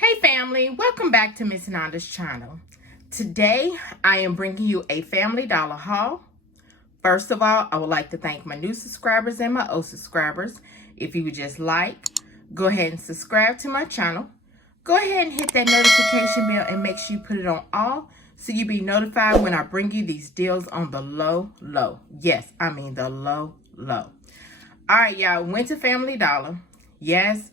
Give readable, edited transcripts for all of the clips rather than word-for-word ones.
Hey family, welcome back to Miss Nanda's channel. Today I am bringing you a Family Dollar haul. First of all, I would like to thank my new subscribers and my old subscribers. If you would just go ahead and subscribe to my channel. Go ahead and hit that notification bell and make sure you put it on all so you'll be notified when I bring you these deals on the low. Yes, I mean the low. All right, y'all, went to Family Dollar. Yes,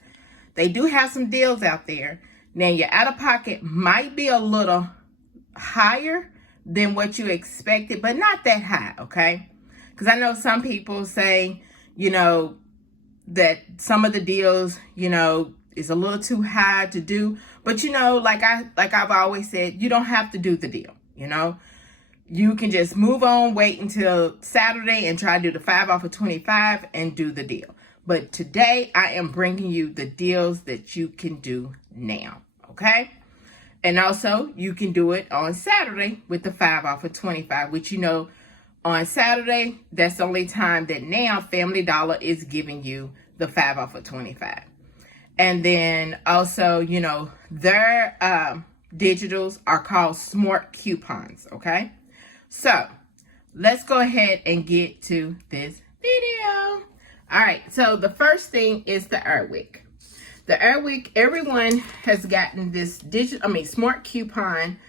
they do have some deals out there. Now, your out-of-pocket might be a little higher than what you expected, but not that high, okay? Because I know some people say, that some of the deals, is a little too high to do. But, like I've always said, you don't have to do the deal, You can just move on, wait until Saturday and try to do the 5 off of 25 and do the deal. But today, I am bringing you the deals that you can do now, okay? And also, you can do it on Saturday with the 5 off of 25, which, on Saturday, that's the only time that now Family Dollar is giving you the 5 off of 25. And then also, their digitals are called smart coupons, okay? So, let's go ahead and get to this video. All right, so the first thing is the Airwick. The Airwick, everyone has gotten this smart coupon,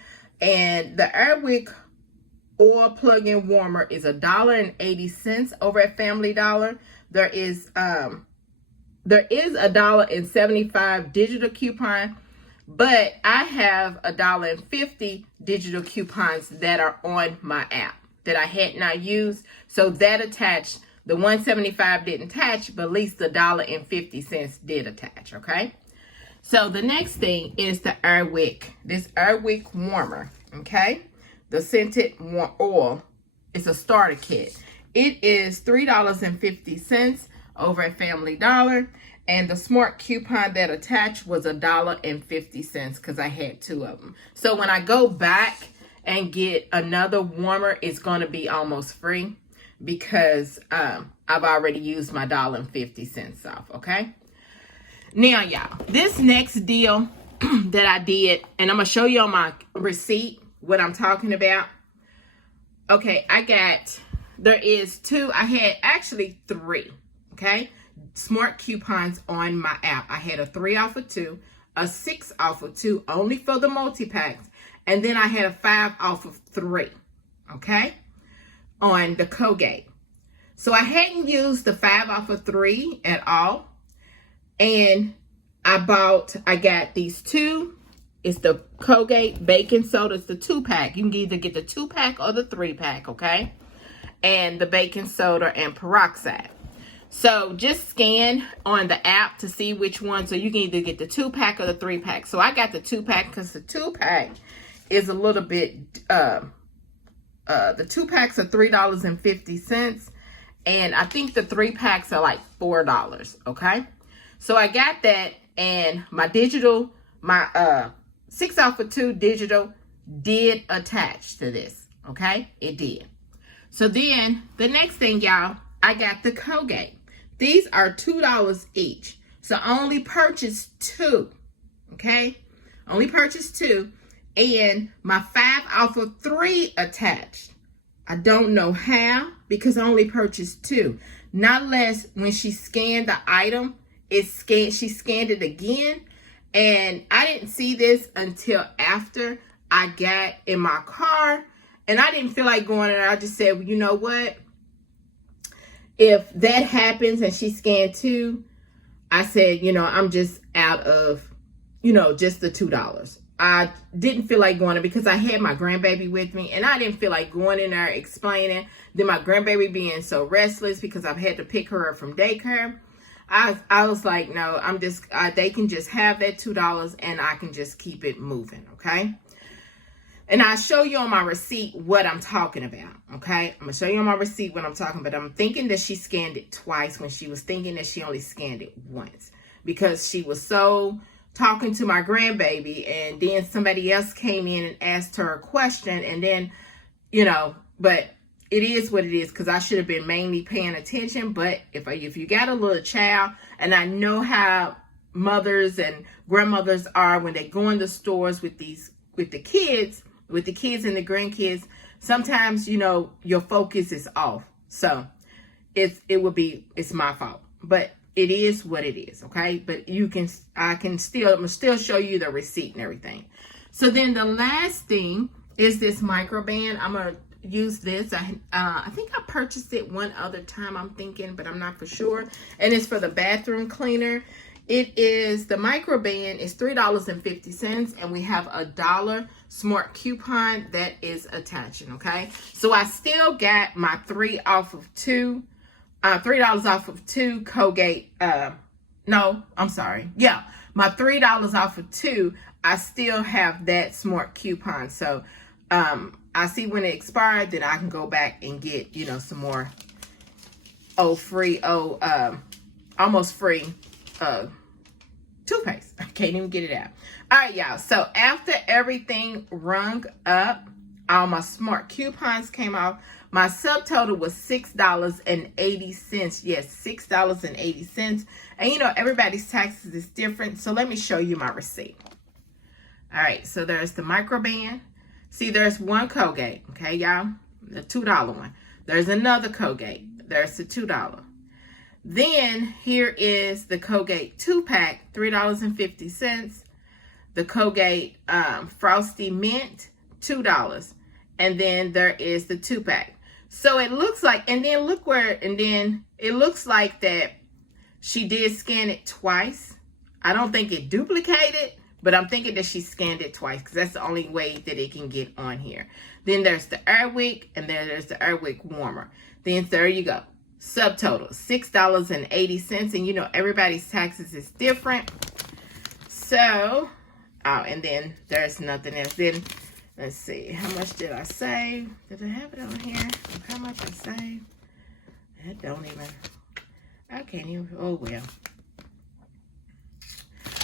and the Airwick oil plug-in warmer is $1.80 over at Family Dollar. There is $1.75 digital coupon, but I have $1.50 digital coupons that are on my app that I had not used, so that attached. The $1.75 didn't attach, but at least the $1.50 did attach, okay? So the next thing is the Airwick. This Airwick warmer, okay? The scented oil. It's a starter kit. It is $3.50 over at Family Dollar. And the smart coupon that attached was $1.50 because I had 2 of them. So when I go back and get another warmer, it's going to be almost free, because I've already used my $1.50 off, okay? Now, y'all, this next deal that I did, and I'm going to show you on my receipt what I'm talking about. Okay, I had actually 3, okay, smart coupons on my app. I had a 3 off of 2, a 6 off of 2, only for the multi-packs, and then I had a 5 off of 3, okay? On the Colgate. So I hadn't used the 5 off of 3 at all. And I got these 2. It's the Colgate baking soda. It's the 2-pack. You can either get the 2-pack or the 3-pack, okay? And the baking soda and peroxide. So just scan on the app to see which one. So you can either get the 2-pack or the 3-pack. So I got the 2-pack because the 2-pack is a little bit the 2-packs are $3.50, and I think the 3-packs are like $4, okay? So I got that, and my 6 off of 2 digital did attach to this, okay? It did. So then, the next thing, y'all, I got the Colgate. These are $2 each, so I only purchased 2, okay? Only purchased 2. And my 5 off of 3 attached. I don't know how, because I only purchased 2. Not unless when she scanned the item, she scanned it again. And I didn't see this until after I got in my car. And I didn't feel like going there. I just said, well, you know what? If that happens and she scanned 2, I said, I'm just out of, just the $2. I didn't feel like going there because I had my grandbaby with me, and I didn't feel like going in there explaining. Then my grandbaby being so restless because I've had to pick her up from daycare. I was like, no, they can just have that $2 and I can just keep it moving, okay? And I'll show you on my receipt what I'm talking about, okay? I'm going to show you on my receipt what I'm talking about. I'm thinking that she scanned it twice when she was thinking that she only scanned it once, because she was so talking to my grandbaby, and then somebody else came in and asked her a question, and then, but it is what it is, because I should have been mainly paying attention. But if you got a little child, and I know how mothers and grandmothers are when they go in the stores with the kids and the grandkids. Sometimes, you know, your focus is off. So it's my fault, but it is what it is. Okay. But I'm still show you the receipt and everything. So then the last thing is this micro band. I'm going to use this. I think I purchased it one other time, I'm thinking, but I'm not for sure. And it's for the bathroom cleaner. The micro band is $3.50, and we have a $1 smart coupon that is attaching. Okay, so I still got my $3 off of two Colgate. No, I'm sorry. Yeah, my $3 off of two. I still have that smart coupon. So I see when it expired, then I can go back and get, you know, some more almost free toothpaste. I can't even get it out. All right, y'all. So after everything rung up, all my smart coupons came off. My subtotal was $6.80. Yes, $6.80. And you know, everybody's taxes is different. So let me show you my receipt. All right, so there's the micro band. See, there's one Colgate, okay, y'all? The $2 one. There's another Colgate. There's the $2. Then here is the Colgate 2-pack, $3.50. The Colgate Frosty Mint, $2. And then there is the 2-pack. So it looks like, and then it looks like that she did scan it twice. I don't think it duplicated, but I'm thinking that she scanned it twice because that's the only way that it can get on here. Then there's the Airwick, and then there's the Airwick warmer. Then there you go. Subtotal, $6.80. And you know, everybody's taxes is different. So, and then there's nothing else. Then, let's see. How much did I save? Did I have it on here? How much I saved? I can't even, oh well.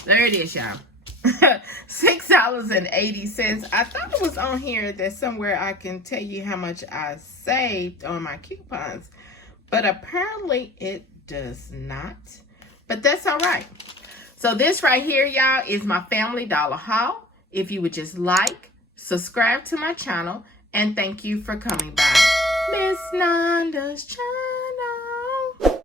There it is, y'all. $6.80. I thought it was on here that somewhere I can tell you how much I saved on my coupons, but apparently it does not. But that's all right. So this right here, y'all, is my Family Dollar haul. If you would just like, subscribe to my channel, and thank you for coming by Miss Nanda's channel.